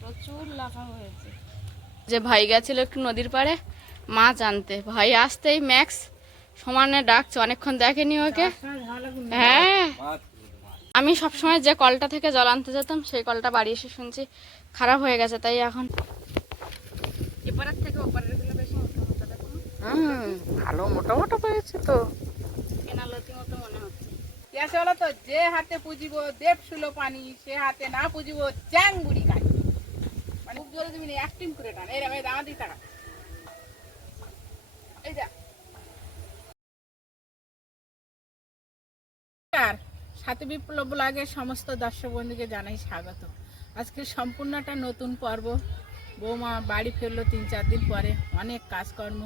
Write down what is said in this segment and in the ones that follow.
প্রচুর লাফা হয়েছে। যে ভাই গেছিল একটু নদীর পাড়ে মাছ আনতে, ভাই আসতেই ম্যাক্স সমানে ডাকছে, অনেকক্ষণ দেখেনি ওকে। হ্যাঁ, আমি সবসময় যে কলটা থেকে জল আনতে যেতাম সেই কলটা বাড়ি এসে শুনছি খারাপ হয়ে গেছে, তাই এখন এপারের থেকে ওপারের গুলো বেশি মোটা মোটা। দেখুন ভালো মোটা মোটা পেয়েছে তো, কেনালতি মতো মনে হচ্ছে। ইয়াসে বলো তো, যে হাতে পুজিব দেব শুলো পানি, সে হাতে না পুজিব চ্যাং বুড়ি কানি। মানে খুব জোরে তুমি অ্যাক্টিং করে টান, এই রে ভাই দাঁড়া দিই টাকা। এই যা সাথে বিপ্লব ব্লগের সমস্ত দর্শক বন্ধুকে জানাই স্বাগত। আজকে সম্পূর্ণটা নতুন পর্ব। বৌমা বাড়ি ফিরলো 3-4 দিন পরে, অনেক কাজকর্ম।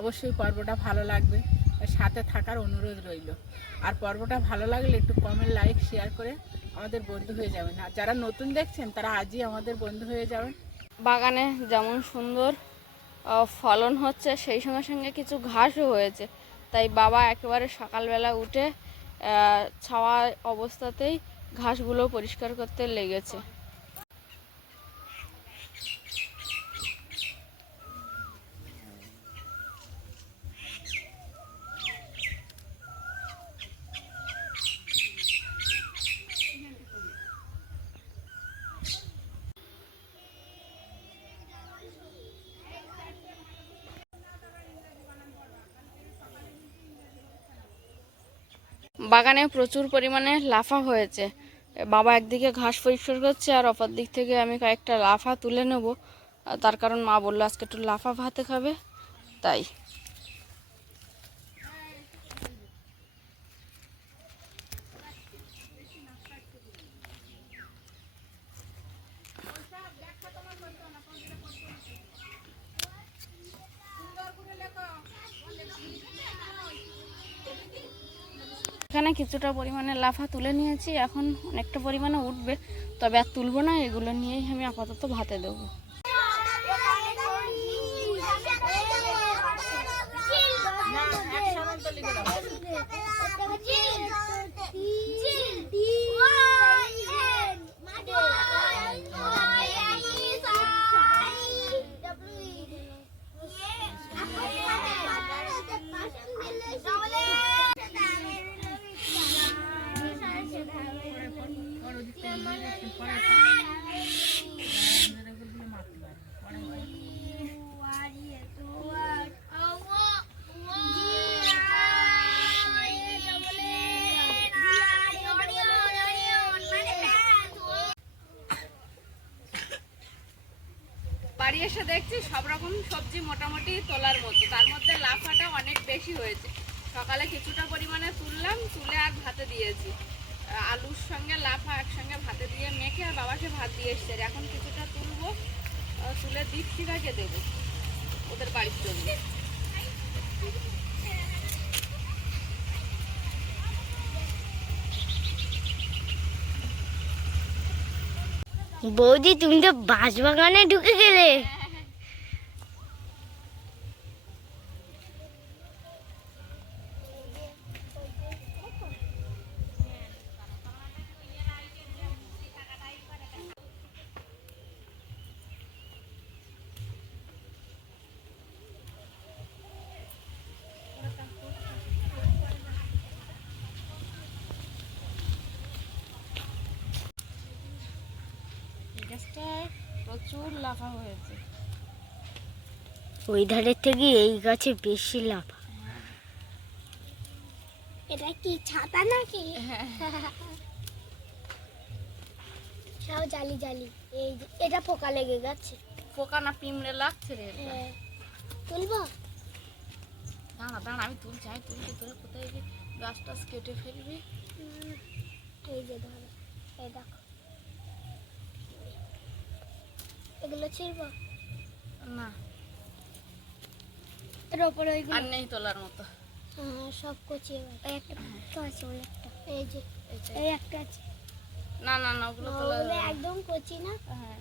অবশ্যই পর্বটা ভালো লাগবে, সাথে থাকার অনুরোধ রইল। আর পর্বটা ভালো লাগলে একটু কমেন্ট, লাইক, শেয়ার করে আমাদের বন্ধু হয়ে যাবেন। আর যারা নতুন দেখছেন তারা আজই আমাদের বন্ধু হয়ে যাবেন। বাগানে যেমন সুন্দর ফলন হচ্ছে, সেই সঙ্গে সঙ্গে কিছু ঘাসও হয়েছে, তাই বাবা একেবারে সকালবেলা উঠে ছাওয়া অবস্থাতেই ঘাসগুলো পরিষ্কার করতে লেগেছে। বাগানে প্রচুর পরিমাণে লাফা হয়েছে, বাবা একদিকে ঘাস পরিষ্কার করছে আর অপর দিক থেকে আমি কয়েকটা লাফা তুলে নেব, তার কারণ মা বললো আজকে একটু লাফা ভাতে খাবে, তাই। এখানে কিছুটা পরিমাণে লাফা তুলে নিয়েছি, এখন অনেকটা পরিমাণে উঠবে, তবে আর তুলবো না, এগুলো নিয়েই আমি আপাতত ভাতে দেবো। বাড়ি এসে দেখছি সব রকম সবজি মোটামুটি তোলার মতো, তার মধ্যে লাফাটা অনেক বেশি হয়েছে। সকালে কিছুটা পরিমাণে তুললাম, তুলে আর ভাতে দিয়েছি, আলুর সঙ্গে লাফা একসঙ্গে ভাতে দিয়ে মেখে আর বাবাকে ভাত দিয়ে এসছে। এখন কিছুটা তুলবো, তুলে দীপশিখাকে দেবো ওদের বাড়ির জন্য। বৌদি, তুমি তো বাঁশবাগানে ঢুকে গেলে। প্রচুর লাফা হয়েছে, ওই ধারের থেকে এই গাছে বেশি লাফা। এটা কি ছাতা নাকি? সব জালি জালি। এই এটা পোকা লেগে গেছে। পোকা না পিঁমড়ে লাগছে রে। তুলবো? দাঁড়া দাঁড়া, আমি তুলছি, আমি তুলছি, তোরা কোথায় গাছ টাছ কেটে ফেলবি। এই যে ধরো, এই দেখো, এগুলো ছিড়বো না, এর উপরে ওইগুলো আর নেই তোলার মতো। হ্যাঁ, সব কচি একটা তো আছে, ওই একটা, এই যে এই একটা আছে। না না না, ওগুলো তোলা যাবে না। একদম কচি না। হ্যাঁ,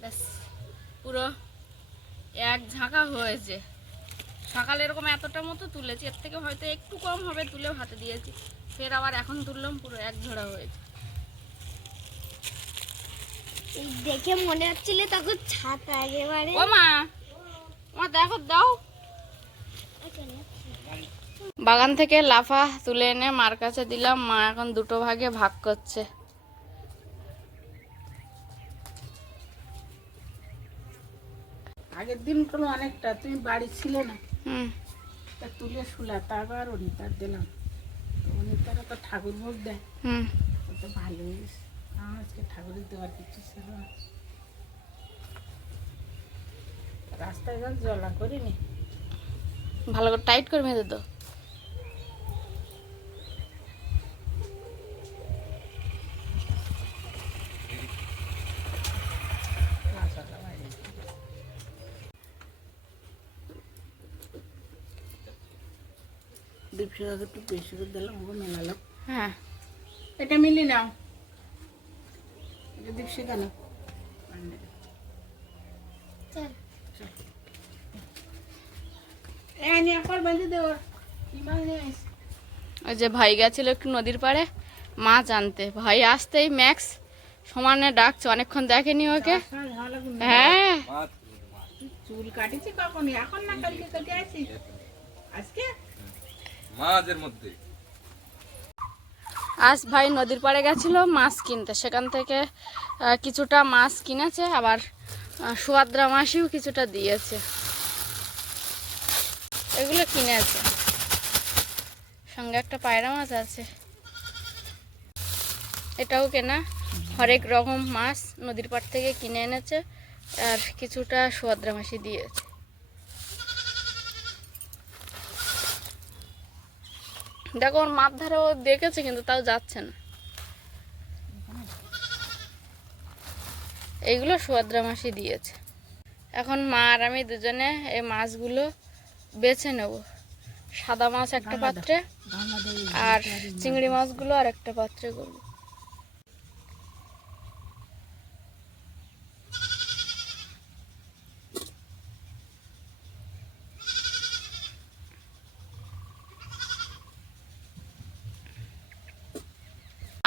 ব্যাস পুরো এক ঝাঁকা হয়েছে। সকালে এরকম এতটা মতো তুলেছি, এর থেকে হয়তো একটু কম হবে, তুলেও হাতে দিয়েছি, ফের আবার এখন তুললাম, পুরো এক ঝোড়া হয়েছে। দেখে মনে হচ্ছিল তখন ছাতা একেবারে ও মা, দেখো দাও। বাগান থেকে লাফা তুলে এনে মার কাছে দিলাম, মা এখন দুটো ভাগে ভাগ করছে। আগের দিনগুলো অনেকটা তুমি বাড়ি ছিলে না, হুম, তা তুলে শুলা, তারপর অনিতার দিলাম। তো অনিতারা তো ঠাকুর ভোগ দেয়, হুম। ও তো ভালো হয়েছে। আমার আজকে ঠাকুরের দেওয়ার কিছু ছিল না, রাস্তায় জল জলা করিনি। ভালো করে টাইট করে বেঁধে দাও। মাছাটা বাইরে দীপশিখাকে একটু বেশি করে দিলাম, ওকে মেলালাম। হ্যাঁ, এটা মিলি নাও, এটা দীপশিখা নাও। চল একবার বেঁধে দেওয়া কি মাছ নিয়ে আসি। ওই যে ভাই গেছিল একটু নদীর পাড়ে মাছ আনতে, ভাই আসতেই ম্যাক্স সমানে ডাকছে, অনেকক্ষণ দেখেনি ওকে। হ্যাঁ, চুল কাটিছি কখন? এখন না কালকে কেটে আছি? আজকে মাঝের মধ্যে আজ ভাই নদীর পাড়ে গেছিল মাছ কিনতে, সেখান থেকে কিছুটা মাছ কিনেছে, আবার সুয়াদ্রা মাসিও কিছুটা দিয়েছে। এগুলো কিনেছে, সঙ্গে একটা পায়রা মাছ আছে, এটাও কেনা। হরেক রকম মাছ নদীর পাড় থেকে কিনে এনেছে, আর কিছুটা সুয়াদ্রা মাসি দিয়েছে। দেখো ওর মাছ ধারে ও দেখেছে, কিন্তু তাও যাচ্ছে না। এইগুলো সুয়াদ্রা মাসি দিয়েছে। এখন মা আর আমি দুজনে এই মাছগুলো বেছে নেব। সাদা মাছ একটা পাত্রে, আর চিংড়ি মাছগুলো আর একটা পাত্রে করবো।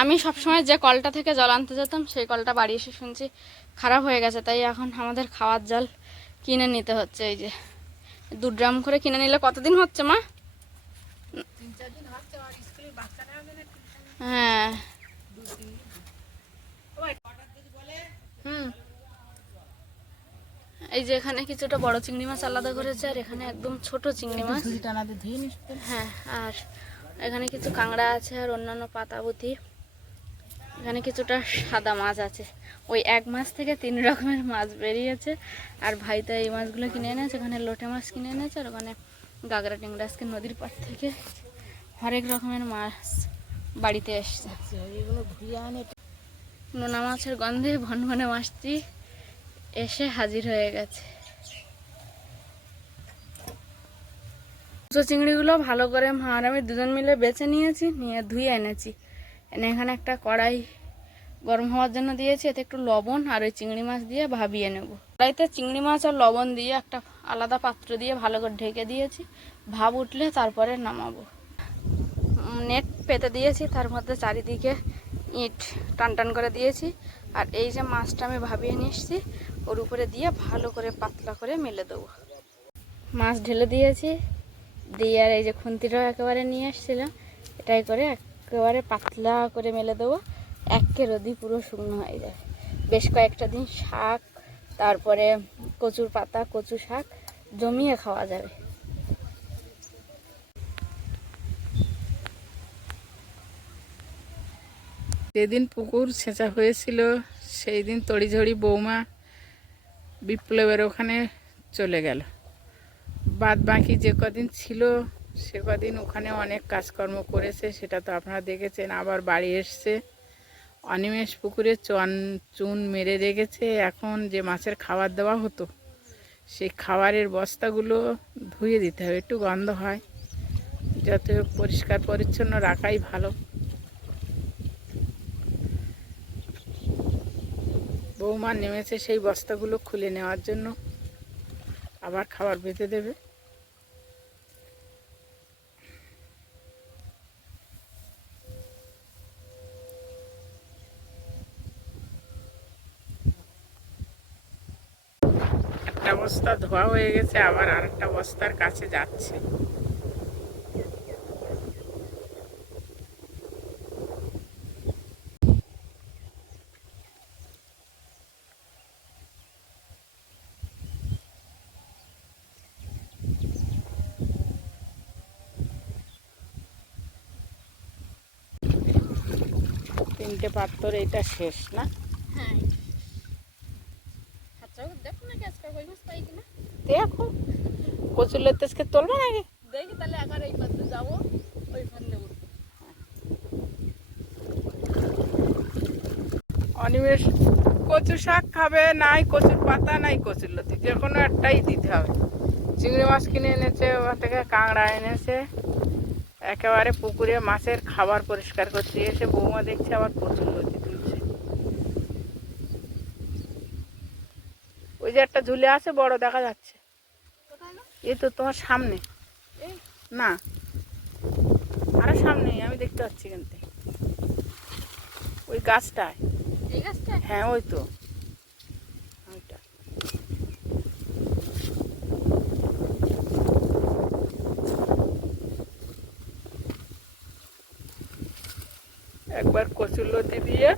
আমি সবসময় যে কলটা থেকে জল আনতে যেতাম, সেই কলটা বাড়ি এসে শুনছি খারাপ হয়ে গেছে, তাই এখন আমাদের খাওয়ার জল কিনে নিতে হচ্ছে। এই যে 2 ড্রাম করে কিনে নিলে কতদিন হচ্ছে মা? 3-4 দিন হচ্ছে। আর স্কুলে বাচ্চারা হবে না, হ্যাঁ, 2-3 দিন। হুম। এই যে এখানে কিছুটা বড় চিংড়ি মাছ আলাদা করেছে, আর এখানে একদম ছোট চিংড়ি মাছ। ঝুড়ি টানাতে ধুয়ে নিস তো। হ্যাঁ, আর এখানে কিছু কাঁকড়া আছে আর অন্যান্য পাতাবুতি। এখানে কিছুটা সাদা মাছ আছে। ওই এক মাছ থেকে 3 রকমের মাছ বেরিয়েছে, আর ভাই তো এই মাছগুলো কিনে এনেছে। এখানে লোটে মাছ কিনে এনেছে, আর ওখানে গাগরা টেংরা আজকে নদীর পাড় থেকে হরেক রকমের মাছ বাড়িতে এসছে। এগুলো ধুয়ে আনে। নোনা মাছের গন্ধে ভনভনে মাছটি এসে হাজির হয়ে গেছে। চিংড়িগুলো ভালো করে মা আর আমি দুজন মিলে বেছে নিয়েছি, নিয়ে ধুয়ে এনেছি। এনে এখানে একটা কড়াই গরম হওয়ার জন্য দিয়েছি, এতে একটু লবণ আর ওই চিংড়ি মাছ দিয়ে ভাবিয়ে নেব। কড়াইতে চিংড়ি মাছ আর লবণ দিয়ে একটা আলাদা পাত্র দিয়ে ভালো করে ঢেকে দিয়েছি। ভাপ উঠলে তারপরে নামাবো। নেট পেতে দিয়েছি, তার মধ্যে চারিদিকে ইট টান টান করে দিয়েছি। আর এই যে মাছটা আমি ভাবিয়ে নিয়ে এসেছি, ওর উপরে দিয়ে ভালো করে পাতলা করে মেলে দেবো। মাছ ঢেলে দিয়েছি, দিয়ে আর এই যে খুন্তিটাও একেবারে নিয়ে এসেছিলাম, এটাই করে একেবারে পাতলা করে মেলে দেবো। একে রোদি পুরো শুকনো হয়ে যায়। বেশ কয়েকটা দিন শাক, তারপরে কচুর পাতা, কচু শাক জমিয়ে খাওয়া যাবে। যেদিন পুকুর ছেঁচা হয়েছিল, সেই দিন তড়িঝড়ি বৌমা বিপ্লবের ওখানে চলে গেল। বাদ বাকি যে কদিন ছিল, সে কদিন ওখানে অনেক কাজকর্ম করেছে, সেটা তো আপনারা দেখেছেন। আবার বাড়ি এসছে, অনিমেষ পুকুরে চুন মেরে রেখেছে। এখন যে মাছের খাবার দেওয়া হতো, সেই খাবারের বস্তাগুলো ধুয়ে দিতে হবে, একটু গন্ধ হয়। যত পরিষ্কার পরিচ্ছন্ন রাখাই ভালো। বৌমা নেমেছে সেই বস্তাগুলো খুলে নেওয়ার জন্য, আবার খাবার বেঁধে দেবে। একটা বস্তা ধোয়া হয়ে গেছে, আবার আরেকটা বস্তার কাছে যাচ্ছে। তিনটে পাত্র এটা শেষ না? হ্যাঁ আচ্ছা দেখো না আজকে কই মাছ পাই কিনা। দেখো কচুর তেজকে তুলবে নাকি? দেখি তাহলে আবার এই পাত্রে যাবো, ওই ফান নেবো। অনিমেষ কচু শাক খাবে, নাই কচুর পাতা নাই কচুর লতি, যে কোনো একটাই দিতে হবে। চিংড়ি মাছ কিনে এনেছে, ওখান থেকে কাঁকড়া এনেছে, একেবারে পুকুরে মাছের খাবার পরিষ্কার করতে এসে বৌমা দেখছে আবার কচুর লতি তুলছে। ওই যে একটা ঝুলে আছে বড় দেখা যাচ্ছে, এই তো তোমার সামনে। না আরো সামনে আমি দেখতে পাচ্ছি কিন্তু ওই গাছটায়। এই গাছটা? হ্যাঁ ওই তো ওইটা। একবার কচুরলতি দিয়ে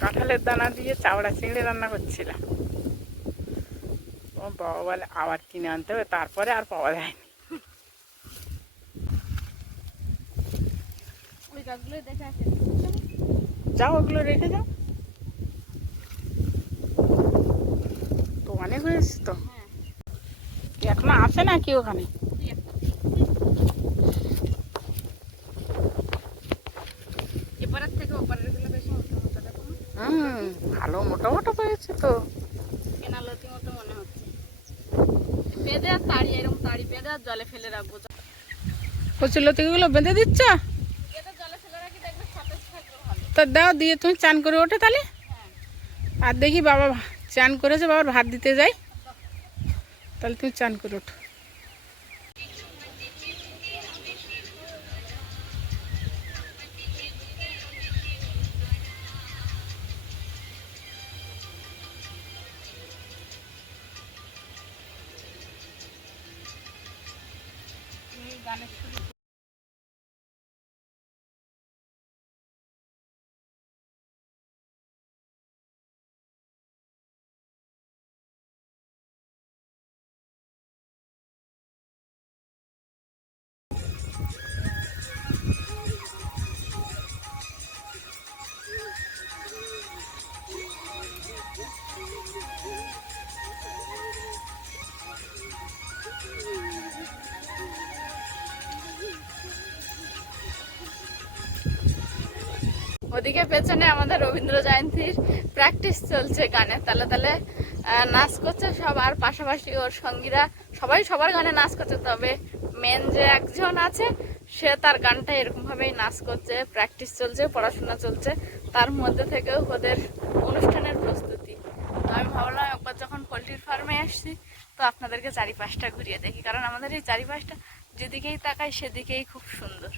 কাঁঠালের দানা দিয়ে চাওড়া চিংড়ি রান্না করছিলাম। ও বাবা বলে আবার কিনে আনতে হবে, তারপরে আর পাওয়া যায়নি। ওই গাছগুলো দেখে আসে। যাও ওগুলো রেখে যাও, তো অনেক হয়েছে তো। হ্যাঁ এখনো আছে নাকি ওখানে? এপারের থেকে ওপারের গুলো বেশি মোটা মোটা দেখো না? ভালো মোটা মোটা হয়েছে তো। কেনা লতি মতো মনে হচ্ছে। বেঁধে আর তাড়ি, এরকম তাড়ি বেঁধে আর জলে ফেলে রাখবো। কচুরলতিগুলো বেঁধে দিচ্ছ? বেঁধে জলে ফেলে রাখি, দেখবে সতেজ থাকবে ভালো। তো দাও, দিয়ে তুমি চান করে ওঠে তাহলে। হ্যাঁ আর দেখি বাবা চান করেছে, বাবার ভাত দিতে যাই, তাহলে তুমি চান করে ওঠো। ওদিকে পেছনে আমাদের রবীন্দ্র জয়ন্তীর প্র্যাকটিস চলছে, গানে তালে তালে নাচ করছে সব, আর পাশাপাশি ওর সঙ্গীরা সবাই সবার গানে নাচ করছে। তবে মেন যে একজন আছে সে তার গানটা এরকমভাবেই নাচ করছে। প্র্যাকটিস চলছে, পড়াশোনা চলছে, তার মধ্যে থেকেও ওদের অনুষ্ঠানের প্রস্তুতি। তো আমি ভাবলাম একবার যখন পোলট্রির ফার্মে আসছি তো আপনাদেরকে চারিপাশটা ঘুরিয়ে দেখি, কারণ আমাদের এই চারিপাশটা যেদিকেই তাকাই সেদিকেই খুব সুন্দর।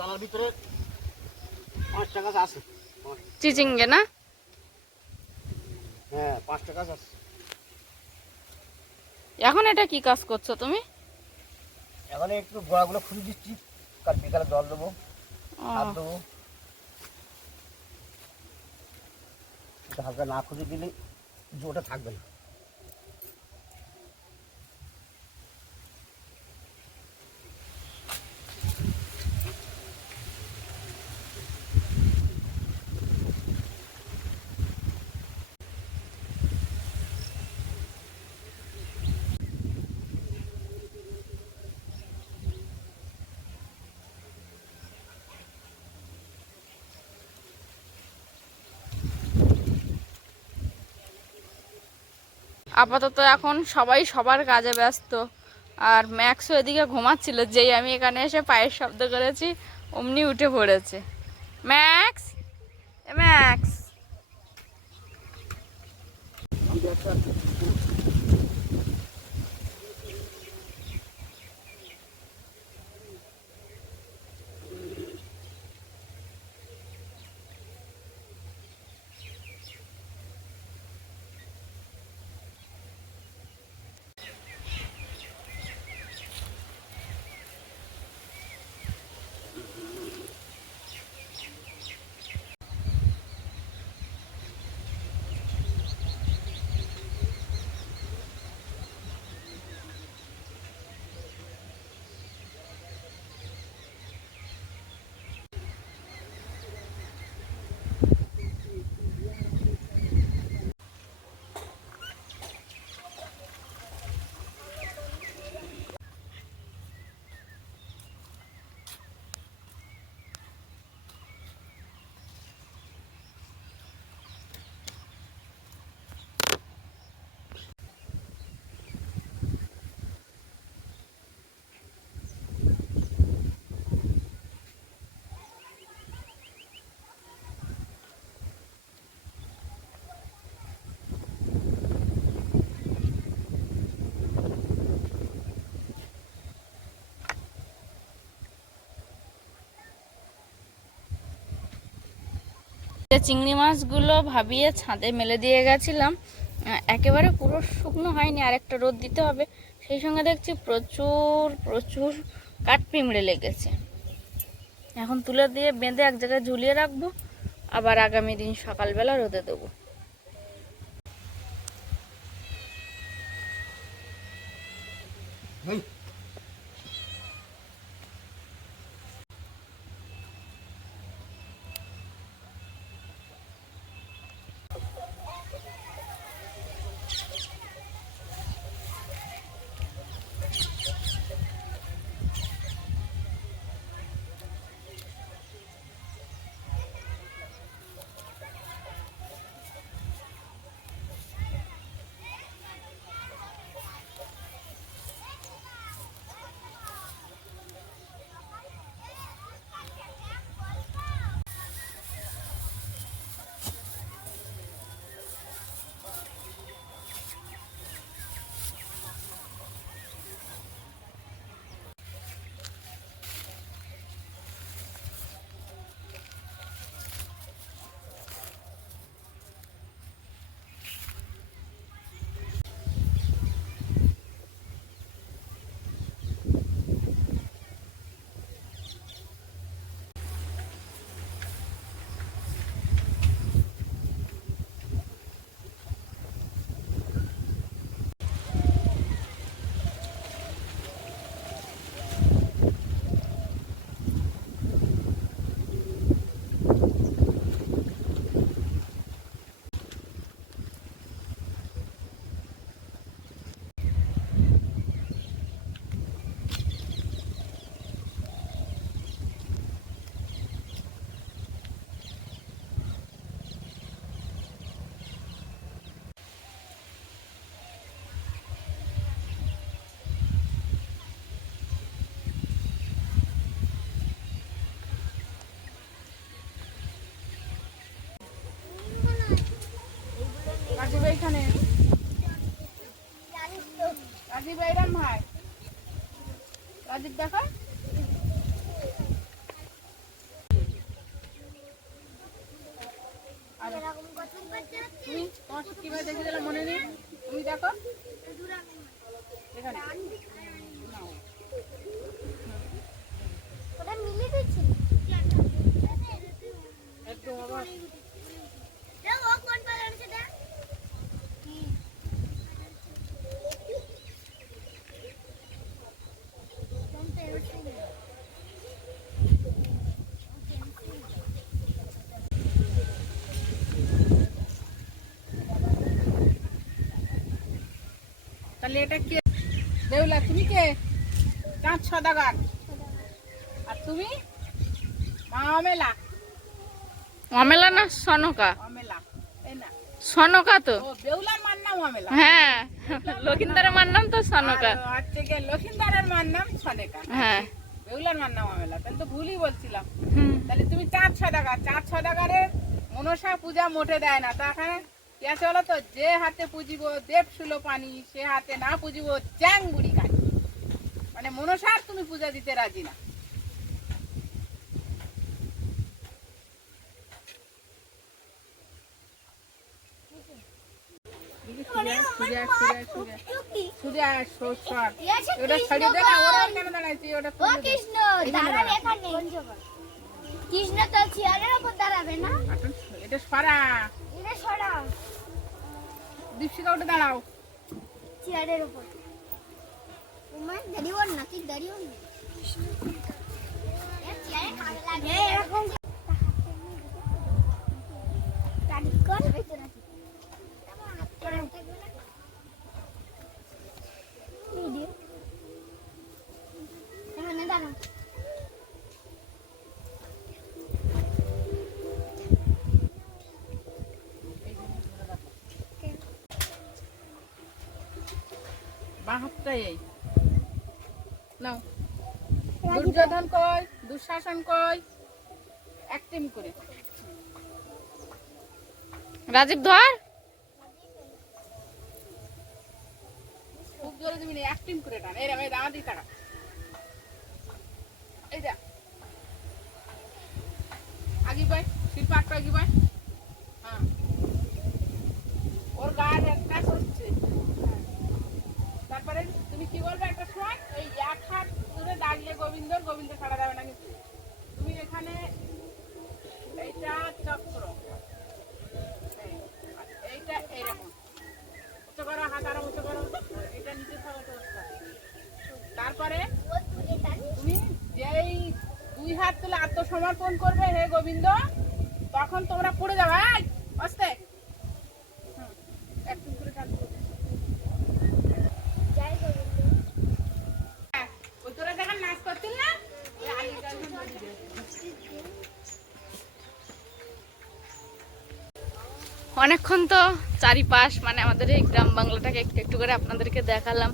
দানার ভিতরে 5টা গাছ আছে। চিচিঙ্গে না? হ্যাঁ 5টা গাছ আছে। এখন এটা কি কাজ করছো তুমি? এখন একটু গোড়াগুলো খুঁজে দিচ্ছি, কাল বিকালে জল দেবো, সার দেবো। হালকা না খুঁজে দিলে জোটা থাকবে না। আপাতত এখন সবাই সবার কাজে ব্যস্ত। আর ম্যাক্সও এদিকে ঘুমাচ্ছিল, যেই আমি এখানে এসে পায়ের শব্দ করেছি অমনি উঠে পড়েছে। Max, max. চিংড়ি মাছগুলো ভাবিয়ে ছাদে মেলে দিয়ে গেছিলাম, একেবারে পুরো শুকনো হয়নি, আর একটা রোদ দিতে হবে। সেই সঙ্গে দেখছি প্রচুর প্রচুর কাঠপিঁমড়ে লেগেছে। এখন তুলে দিয়ে বেঁধে এক জায়গায় ঝুলিয়ে রাখবো, আবার আগামী দিন সকালবেলা রোদে দেবো। এখানে রাজীব এরম ভাই, রাজীব দেখা তুমি কিভাবে দেখে দিলে মনে নেই, তুমি দেখো এখানে একদম আবার তাহলে এটা কে? দেউলা তুমি কে? চাঁদ সদাগর। আর তুমি? মা অমেলা। অমেলা না সনকা? অমেলা, এই না সনকা তো। ও বেউলার মার নাম অমেলা। হ্যাঁ, লক্ষিন্দারের মার নাম তো সনকা। আর হচ্ছে গিয়ে লক্ষিন্দারের মার নাম সনেকা। হ্যাঁ। বেউলার মার নাম অমেলা, তাহলে তো ভুলই বলছিলাম। হুম। তাহলে তুমি 4 সদাগর, 4 সদাগরের মনসা পূজা মোটে দেয় না। তাখানে কি আছে বলো তো, যে হাতে পুজিব দেব শুলো পানি, সে হাতে না পুজিব চ্যাং বুড়ি কানি। মানে মনসার তুমি পূজা দিতে রাজি না। কৃষ্ণ তো চেয়ারের উপর দাঁড়াবে না, এটা সরা এটা সরাও দীপশিকা উঠে দাঁড়াও। চেয়ারের উপর। তোমার দাঁড়িয়ে না, তুই দাঁড়িয়ে না। চেয়ারে কাজে লাগে এরকম। তারিখ কর ভেতরে আছে। আমার হাত করে থাকবে না। ভিডিও এখানে দাঁড়াও। বাঁ হাতটা এই নাও। দুর্যোধন কই, দুঃশাসন কই, এক টিম করে। রাজীব ধর। খুব জোরে দিবি না, এক টিম করে টান। এই রে ভাই দাঁড়া দি টাকা। এই যা আগি ভাই, শিল্পা একটা আগি ভাই। হ্যাঁ, ওর গায়ের একটা হচ্ছে। তারপরে তুমি কি বলবে একটা সময়, ওই এক হাত ধরে ডাকলে গোবিন্দ, গোবিন্দ ছাড়া যাবে না। কিন্তু তুমি এখানে এইটা চক্র, এইটা এইরকম উঁচু করো, হাত আরো উঁচু করো, এটা নিচে থাকো। তারপরে তুমি যেই 2 হাত তুলে আত্মসমর্পণ করবে হে গোবিন্দ, তখন তোমরা পড়ে যাবে। এই আস্তে একটু করে টান। জয় গোবিন্দ। ওই তোরা যখন নাচ করছিল না, ওই আলিটা যখন বলছিল। অনেকক্ষণ তো চারিপাশ মানে আমাদের এই গ্রাম বাংলাটাকে একটু একটু করে আপনাদেরকে দেখালাম,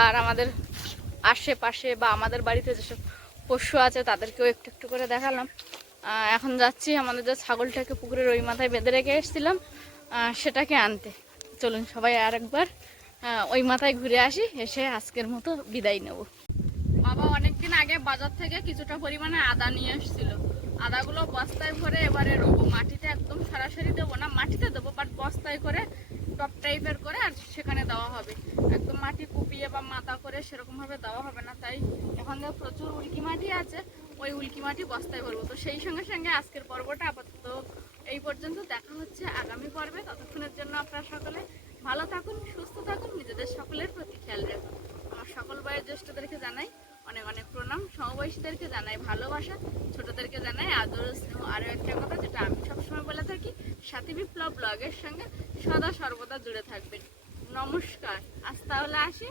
আর আমাদের আশেপাশে বা আমাদের বাড়িতে যেসব পশু আছে তাদেরকেও একটু একটু করে দেখালাম। এখন যাচ্ছি আমাদের যে ছাগলটাকে পুকুরের ওই মাথায় বেঁধে রেখে এসেছিলাম সেটাকে আনতে। চলুন সবাই আরেকবার ওই মাথায় ঘুরে আসি, এসে আজকের মতো বিদায় নেব। বাবা অনেকদিন আগে বাজার থেকে কিছুটা পরিমাণে আদা নিয়ে এসেছিল। আদাগুলো বস্তায় ভরে এবারে রোবো। মাটিতে একদম সরাসরি দেবো না, মাটিতে দেবো, বাট বস্তায় করে টপ টাইপের করে আর সেখানে দেওয়া হবে। একদম মাটি কুপিয়ে বা মাথা করে সেরকমভাবে দেওয়া হবে না। তাই এখন প্রচুর উল্কি মাটি আছে, ওই উল্কি মাটি বস্তায় ভরবো। তো সেই সঙ্গে সঙ্গে আজকের পর্বটা আপাতত এই পর্যন্ত। দেখা হচ্ছে আগামী পর্বে। ততক্ষণের জন্য আপনারা সকলে ভালো থাকুন, সুস্থ থাকুন, নিজেদের সকলের প্রতি খেয়াল রাখুন। আমার সকল বয়োজ্যেষ্ঠদেরকে জানাই অনেক অনেক প্রণাম, সমবয়সীদেরকে জানাই ভালোবাসা, ছোটদেরকে জানাই আদর স্নেহ। আরও একটা কথা যেটা আমি সবসময় বলে থাকি, সাথী বিপ্লব ব্লগের সঙ্গে সদা সর্বদা জুড়ে থাকবেন। নমস্কার, আজ তাহলে আসি।